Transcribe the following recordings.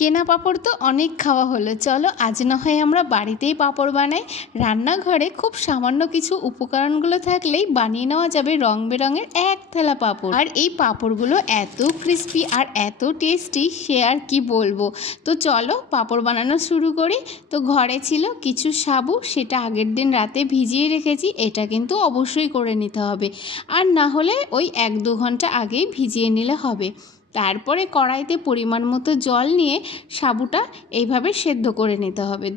কেনা পাঁপড় তো অনেক খাওয়া হলো, চলো আজ না হয় আমরা বাড়িতেই পাঁপড় বানাই। রান্নাঘরে খুব সামান্য কিছু উপকরণগুলো থাকলেই বানিয়ে নেওয়া যাবে রং বেরঙের এক থালা পাঁপড়। আর এই পাঁপড়গুলো এত ক্রিস্পি আর এত টেস্টি, সে আর কি বলবো। তো চলো পাঁপড় বানানো শুরু করি। তো ঘরে ছিল কিছু সাবু, সেটা আগের দিন রাতে ভিজিয়ে রেখেছি। এটা কিন্তু অবশ্যই করে নিতে হবে, আর না হলে ওই 1-2 ঘন্টা আগেই ভিজিয়ে নিলে হবে। তারপরে কড়াইতে পরিমাণ মতো জল নিয়ে সাবুটা এইভাবে সেদ্ধ করে নিতে হবে।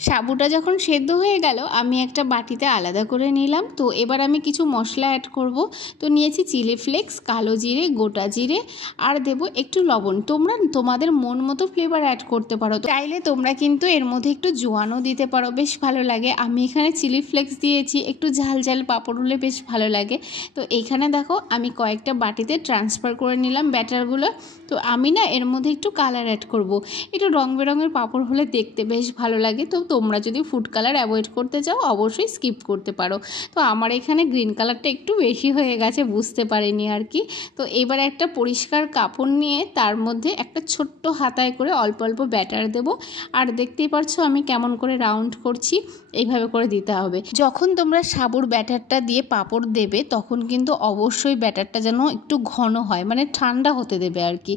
সাবুটা যখন সেদ্ধ হয়ে গেল, আমি একটা বাটিতে আলাদা করে নিলাম। তো এবার আমি কিছু মশলা অ্যাড করব। তো নিয়েছি চিলি ফ্লেক্স, কালো জিরে, গোটা জিরে, আর দেব একটু লবণ। তোমরা তোমাদের মন মতো ফ্লেভার অ্যাড করতে পারো, চাইলে তোমরা কিন্তু এর মধ্যে একটু জোয়ানও দিতে পারো, বেশ ভালো লাগে। আমি এখানে চিলি ফ্লেক্স দিয়েছি, একটু ঝাল ঝাল পাঁপড় হলে বেশ ভালো লাগে। তো এইখানে দেখো আমি কয়েকটা বাটিতে ট্রান্সফার করে নিলাম ব্যাটারগুলো। তো আমি না এর মধ্যে একটু কালার অ্যাড করব, একটু রং বেরঙের পাঁপড় হলে দেখতে বেশ ভালো লাগে। তো তোমরা যদি ফুড কালার অ্যাভয়েড করতে চাও অবশ্যই স্কিপ করতে পারো। তো আমার এখানে গ্রিন কালারটা একটু বেশি হয়ে গেছে, বুঝতে পারিনি আর কি। তো এবার একটা পরিষ্কার কাপড় নিয়ে তার মধ্যে একটা ছোট্ট হাতায় করে অল্প অল্প ব্যাটার দেব। আর দেখতেই পারছো আমি কেমন করে রাউন্ড করছি, এইভাবে করে দিতে হবে। যখন তোমরা সাবুর ব্যাটারটা দিয়ে পাঁপড় দেবে তখন কিন্তু অবশ্যই ব্যাটারটা যেন একটু ঘন হয়, মানে ঠান্ডা হতে দেবে আর কি।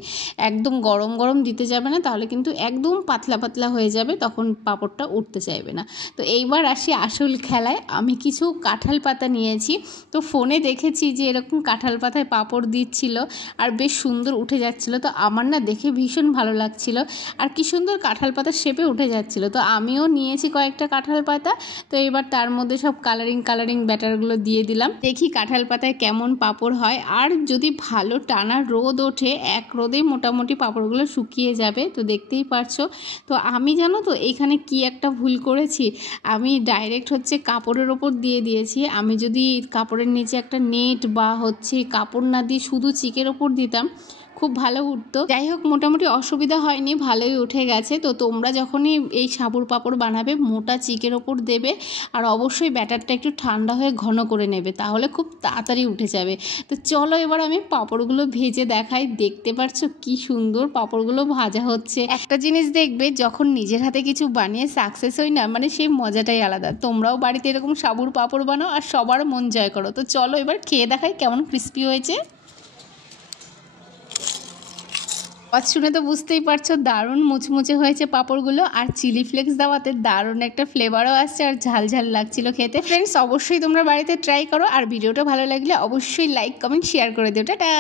একদম গরম গরম দিতে যাবে না, তাহলে কিন্তু একদম পাতলা পাতলা হয়ে যাবে, তখন পাঁপড়টা উঠতে চাইবে না। তো এইবার আসি আসল খেলায়। আমি কিছু কাঁঠাল পাতা নিয়েছি। তো ফোনে দেখেছি যে এরকম কাঁঠাল পাতায় পাঁপড় দিচ্ছিল আর বেশ সুন্দর উঠে যাচ্ছিল। তো আমার না দেখে ভীষণ ভালো লাগছিল, আর কি সুন্দর কাঁঠাল পাতার শেপে উঠে যাচ্ছিল। তো আমিও নিয়েছি কয়েকটা কাঁঠাল পাতা। তো এবার তার মধ্যে সব কালারিং ব্যাটারগুলো দিয়ে দিলাম, দেখি কাঁঠাল পাতায় কেমন পাঁপড় হয়। আর যদি ভালো টানা রোদ ওঠে, এক রোদেই মোটামুটি পাঁপড়গুলো শুকিয়ে যাবে। তো দেখতেই পারছো। তো আমি জানো তো এইখানে কি একটা ভুল করেছি, আমি ডাইরেক্ট হচ্ছে কাপড়ের ওপর দিয়ে দিয়েছি। আমি যদি কাপড়ের নিচে একটা নেট বা হচ্ছে কাপড় না দিয়ে শুধু চিকের ওপর দিতাম, খুব ভালো উঠতো। যাই হোক, মোটামুটি অসুবিধা হয়নি, ভালোই উঠে গেছে। তো তোমরা যখনই এই সাবুর পাঁপড় বানাবে মোটা চিকের ওপর দেবে, আর অবশ্যই ব্যাটারটা একটু ঠান্ডা হয়ে ঘন করে নেবে, তাহলে খুব তাড়াতাড়ি উঠে যাবে। তো চলো এবার আমি পাঁপড়গুলো ভেজে দেখাই। দেখতে পাচ্ছ কি সুন্দর পাঁপড়গুলো ভাজা হচ্ছে। একটা জিনিস দেখবে, যখন নিজের হাতে কিছু বানিয়ে সাকসেস হই না, মানে সেই মজাটাই আলাদা। তোমরাও বাড়িতে এরকম সাবুর পাঁপড় বানাও আর সবার মন জয় করো। তো চলো এবার খেয়ে দেখাই কেমন ক্রিস্পি হয়েছে। আওয়াজ শুনে তো বুঝতেই পারছো দারুণ মুচমুচে হয়েছে পাঁপড়গুলো, আর চিলি ফ্লেক্স দেওয়াতে দারুণ একটা ফ্লেভারও আসছে আর ঝাল ঝাল লাগছিল খেতে। ফ্রেন্ডস, অবশ্যই তোমরা বাড়িতে ট্রাই করো, আর ভিডিওটা ভালো লাগলে অবশ্যই লাইক কমেন্ট শেয়ার করে দিও। টাটা।